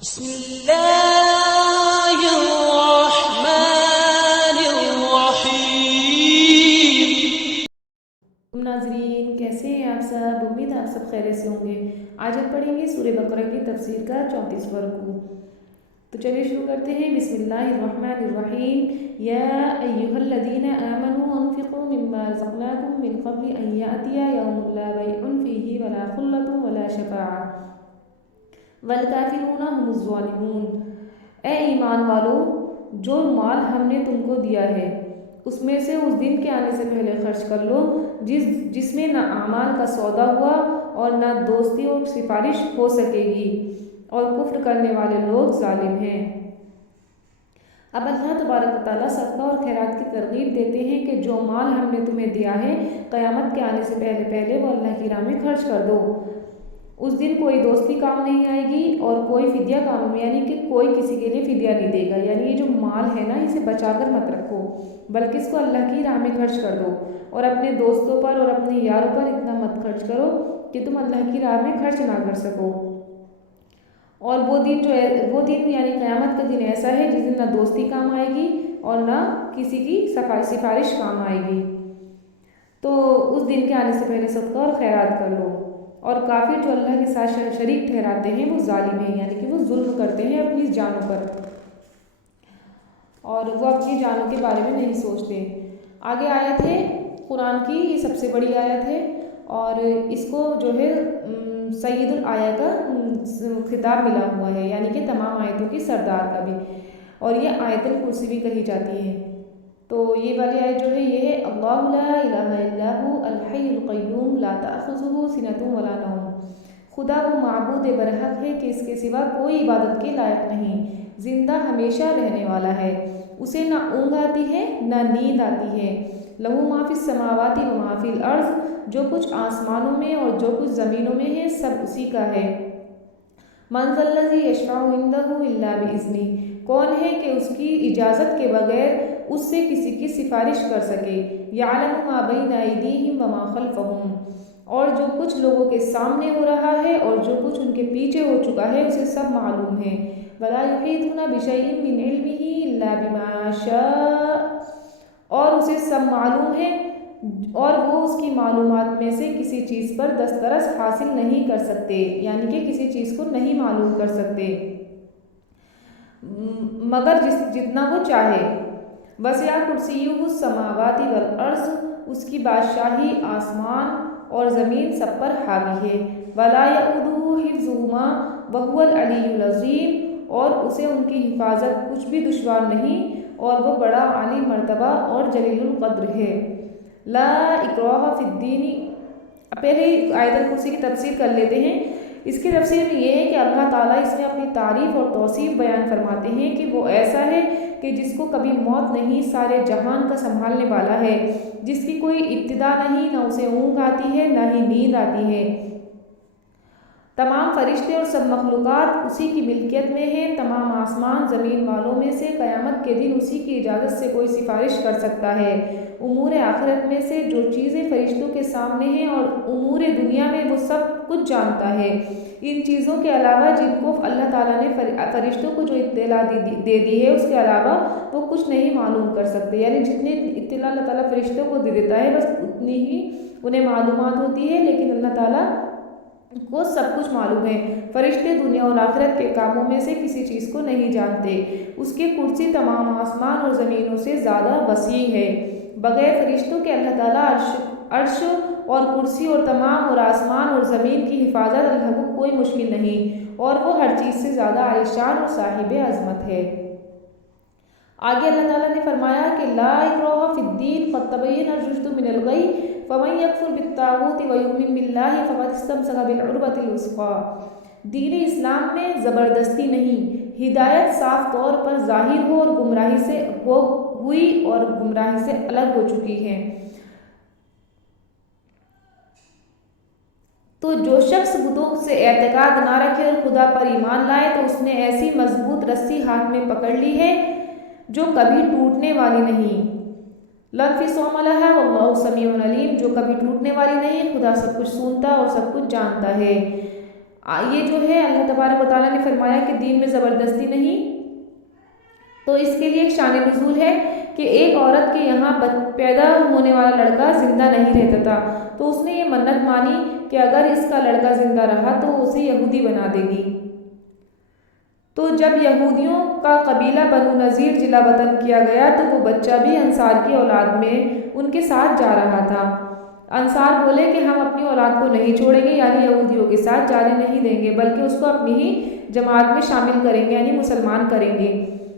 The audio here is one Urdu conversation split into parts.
بسم اللہ الرحمن الرحیم۔ ناظرین کیسے ہیں آپ سب؟ امید آپ سب خیریت سے ہوں گے۔ آج ہم پڑھیں گے سورہ بقرہ کی تفسیر کا 34واں رکوع۔ تو چلیے شروع کرتے ہیں۔ بسم اللہ الرحمن الرحیم۔ یا ایھا الذین آمنوا انفقوا مما رزقناکم من قبل ان یأتی یوم لا بیع فیہ ولا خلۃ ولا شفاعۃ والکافرون هم الظالمون۔ اے ایمان والو، جو مال ہم نے تم کو دیا ہے اس میں سے اس دن کے آنے سے پہلے خرچ کر لو جس میں نہ اعمال کا سودا ہوا اور نہ دوستی اور سفارش ہو سکے گی، اور کفر کرنے والے لوگ ظالم ہیں۔ اب اللہ تبارک و تعالیٰ صدقہ اور خیرات کی ترغیب دیتے ہیں کہ جو مال ہم نے تمہیں دیا ہے قیامت کے آنے سے پہلے وہ اللہ کی راہ میں خرچ کر دو۔ اس دن کوئی دوستی کام نہیں آئے گی اور کوئی فدیہ کام، یعنی کہ کوئی کسی کے لیے فدیہ نہیں دے گا۔ یعنی یہ جو مال ہے نا، اسے بچا کر مت رکھو بلکہ اس کو اللہ کی راہ میں خرچ کر دو، اور اپنے دوستوں پر اور اپنے یاروں پر اتنا مت خرچ کرو کہ تم اللہ کی راہ میں خرچ نہ کر سکو۔ اور وہ دن یعنی قیامت کا دن ایسا ہے جس دن نہ دوستی کام آئے گی اور نہ کسی کی سفارش کام آئے گی۔ تو اس دن کے آنے سے پہلے صدقہ اور خیرات کر لو۔ اور کافر جو اللہ کے ساتھ شریک ٹھہراتے ہیں وہ ظالم ہیں، یعنی کہ وہ ظلم کرتے ہیں اپنی جانوں پر، اور وہ اپنی جانوں کے بارے میں نہیں سوچتے۔ آگے آیت ہے قرآن کی، یہ سب سے بڑی آیت ہے، اور اس کو جو ہے سید الآیہ کا خطاب ملا ہوا ہے، یعنی کہ تمام آیتوں کی سردار کا بھی، اور یہ آیت الکرسی بھی کہی جاتی ہے۔ تو یہ والی آیت جو ہے یہ ہے اللہ لا الہ الا هو الحی القیوم لا تأخذہ سنۃ ولا نوم۔ خدا وہ معبود برحق ہے کہ اس کے سوا کوئی عبادت کے لائق نہیں، زندہ ہمیشہ رہنے والا ہے، اسے نہ اونگ آتی ہے نہ نیند آتی ہے۔ لہ ما فی السماوات و ما فی الارض، جو کچھ آسمانوں میں اور جو کچھ زمینوں میں ہے سب اسی کا ہے۔ من ذا الذی یشفع عندہ الا باذنہ، کون ہے کہ اس کی اجازت کے بغیر اس سے کسی کی سفارش کر سکے۔ یعلم ما بین ایدیہم وما خلفہم، اور جو کچھ لوگوں کے سامنے ہو رہا ہے اور جو کچھ ان کے پیچھے ہو چکا ہے اسے سب معلوم ہے۔ ولا یحیطون بشیء من علمہ الا بما شاء، اور اسے سب معلوم ہے اور وہ اس کی معلومات میں سے کسی چیز پر دسترس حاصل نہیں کر سکتے، یعنی کہ کسی چیز کو نہیں معلوم کر سکتے مگر جتنا وہ چاہے۔ وسع کرسیہ السماوات والارض، اس کی بادشاہی آسمان اور زمین سب پر حاوی ہے۔ ولا یؤودہ حفظہما وہو العلی العظیم، اور اسے ان کی حفاظت کچھ بھی دشوار نہیں، اور وہ بڑا عالی مرتبہ اور جلیل القدر ہے۔ لا اکراہ فی الدین، پہلے آیت الکرسی کی تفسیر کر لیتے ہیں۔ اس کی تفسیر میں یہ ہے کہ اللہ تعالیٰ اس میں اپنی تعریف اور توصیف بیان فرماتے ہیں کہ وہ ایسا ہے کہ جس کو کبھی موت نہیں، سارے جہان کا سنبھالنے والا ہے، جس کی کوئی ابتدا نہیں، نہ اسے اونگ آتی ہے نہ ہی نیند آتی ہے۔ تمام فرشتے اور سب مخلوقات اسی کی ملکیت میں ہیں۔ تمام آسمان زمین والوں میں سے قیامت کے دن اسی کی اجازت سے کوئی سفارش کر سکتا ہے۔ امور آخرت میں سے جو چیزیں فرشتوں کے سامنے ہیں اور امور دنیا میں وہ سب کچھ جانتا ہے۔ ان چیزوں کے علاوہ جن کو اللہ تعالیٰ نے فرشتوں کو جو اطلاع دے دی ہے اس کے علاوہ وہ کچھ نہیں معلوم کر سکتے، یعنی جتنی اطلاع اللہ تعالیٰ فرشتوں کو دے دیتا ہے بس اتنی ہی انہیں معلومات ہوتی ہے، لیکن اللہ تعالیٰ کو سب کچھ معلوم ہے۔ فرشتے دنیا اور آخرت کے کاموں میں سے کسی چیز کو نہیں جانتے۔ اس کی کرسی تمام آسمان اور زمینوں سے زیادہ وسیع ہے۔ بغیر فرشتوں کے اللہ تعالیٰ عرش اور کرسی اور تمام اور آسمان اور زمین کی حفاظت اللہ کو کوئی مشکل نہیں، اور وہ ہر چیز سے زیادہ عالیشان اور صاحب عظمت ہے۔ آگے اللہ تعالیٰ نے فرمایا کہ لا اکراہ فی الدین قد تبین الرشد من الغی فمن یکفر بالطاغوت ویؤمن باللہ فقد استمسک بالعروۃ الوثقی۔ دین اسلام میں زبردستی نہیں، ہدایت صاف طور پر ظاہر ہو اور گمراہی سے ہوئی اور گمراہی سے الگ ہو چکی ہے۔ تو جو شخص بتوں سے اعتقاد نہ رکھے اور خدا پر ایمان لائے تو اس نے ایسی مضبوط رسی ہاتھ میں پکڑ لی ہے جو کبھی ٹوٹنے والی نہیں۔ لا انفصام لہا واللہ سمیع علیم، جو کبھی ٹوٹنے والی نہیں، خدا سب کچھ سنتا اور سب کچھ جانتا ہے۔ یہ جو ہے اللہ تبارک و تعالیٰ نے فرمایا کہ دین میں زبردستی نہیں، تو اس کے لیے ایک شان نزول ہے کہ ایک عورت کے یہاں پیدا ہونے والا لڑکا زندہ نہیں رہتا تھا، تو اس نے یہ منت مانی کہ اگر اس کا لڑکا زندہ رہا تو اسے یہودی بنا دے گی۔ تو جب یہودیوں کا قبیلہ بنو نذیر جلا وطن کیا گیا تو وہ بچہ بھی انصار کی اولاد میں ان کے ساتھ جا رہا تھا۔ انصار بولے کہ ہم اپنی اولاد کو نہیں چھوڑیں گے، یعنی یہودیوں کے ساتھ جانے نہیں دیں گے، بلکہ اس کو اپنی ہی جماعت میں شامل کریں گے، یعنی مسلمان کریں گے۔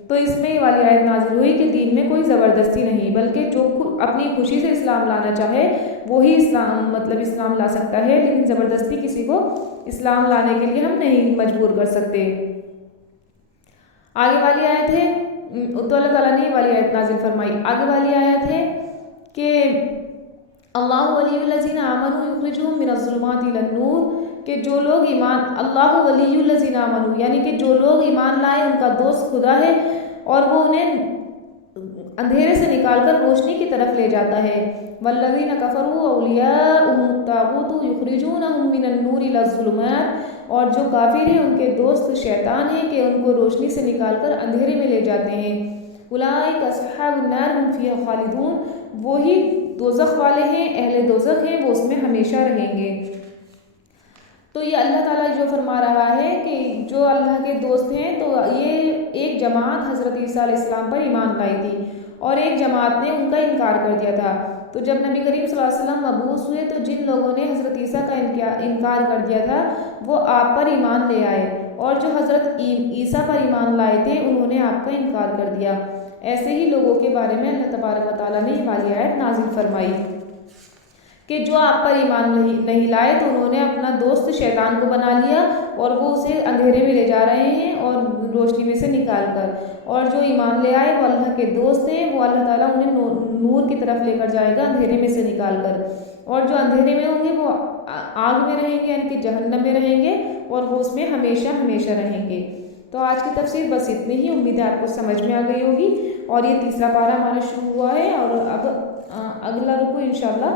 تو اس میں یہ والی آیت نازل ہوئی کہ دین میں کوئی زبردستی نہیں، بلکہ جو اپنی خوشی سے اسلام لانا چاہے وہی اسلام لا سکتا ہے، لیکن زبردستی کسی کو اسلام لانے کے لیے ہم نہیں مجبور کر سکتے۔ آگے والی آیت ہے تو اللہ تعالیٰ نے یہ والی آیت نازل فرمائی۔ آگے والی آیت ہے کہ اللہ ولی الذین آمنوا یخرجہم من الظلمات الی النور، کہ جو لوگ اللہ ولی الذین آمنوا، یعنی کہ جو لوگ ایمان لائے ان کا دوست خدا ہے اور وہ انہیں اندھیرے سے نکال کر روشنی کی طرف لے جاتا ہے۔ والذین کفروا اولیاؤہم الطاغوت یخرجونہم من النور الی الظلمات، اور جو کافر ہیں ان کے دوست شیطان ہیں کہ ان کو روشنی سے نکال کر اندھیرے میں لے جاتے ہیں۔ اولئک اصحاب النار هم فیہا خالدون، وہی دوزخ والے ہیں، اہل دوزخ ہیں، وہ اس میں ہمیشہ رہیں گے۔ تو یہ اللہ تعالیٰ جو فرما رہا ہے کہ جو اللہ کے دوست ہیں، تو یہ ایک جماعت حضرت عیسیٰ علیہ السلام پر ایمان لائی تھی اور ایک جماعت نے ان کا انکار کر دیا تھا۔ تو جب نبی کریم صلی اللہ علیہ وسلم مبعوث ہوئے تو جن لوگوں نے حضرت عیسیٰ کا انکار کر دیا تھا وہ آپ پر ایمان لے آئے، اور جو حضرت عیسیٰ پر ایمان لائے تھے انہوں نے آپ کا انکار کر دیا۔ ایسے ہی لوگوں کے بارے میں اللہ تبارک و تعالیٰ نے یہ والی آیت نازل فرمائی کہ جو آپ پر ایمان نہیں لائے تو انہوں نے اپنا دوست شیطان کو بنا لیا اور وہ اسے اندھیرے میں لے جا رہے ہیں اور روشنی میں سے نکال کر، اور جو ایمان لے آئے وہ اللہ کے دوست ہیں، وہ اللہ تعالیٰ انہیں نور کی طرف لے کر جائے گا اندھیرے میں سے نکال کر، اور جو اندھیرے میں ہوں گے وہ آگ میں رہیں گے، یعنی کہ جہنم میں رہیں گے، اور وہ اس میں ہمیشہ ہمیشہ رہیں گے۔ تو آج کی تفسیر بس اتنی ہی، امید ہے آپ کو سمجھ میں آ گئی ہوگی، اور یہ تیسرا پارہ ہمارا شروع ہوا ہے، اور اب اگلا رکوع انشاءاللہ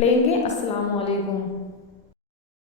لیں گے۔ السلام علیکم۔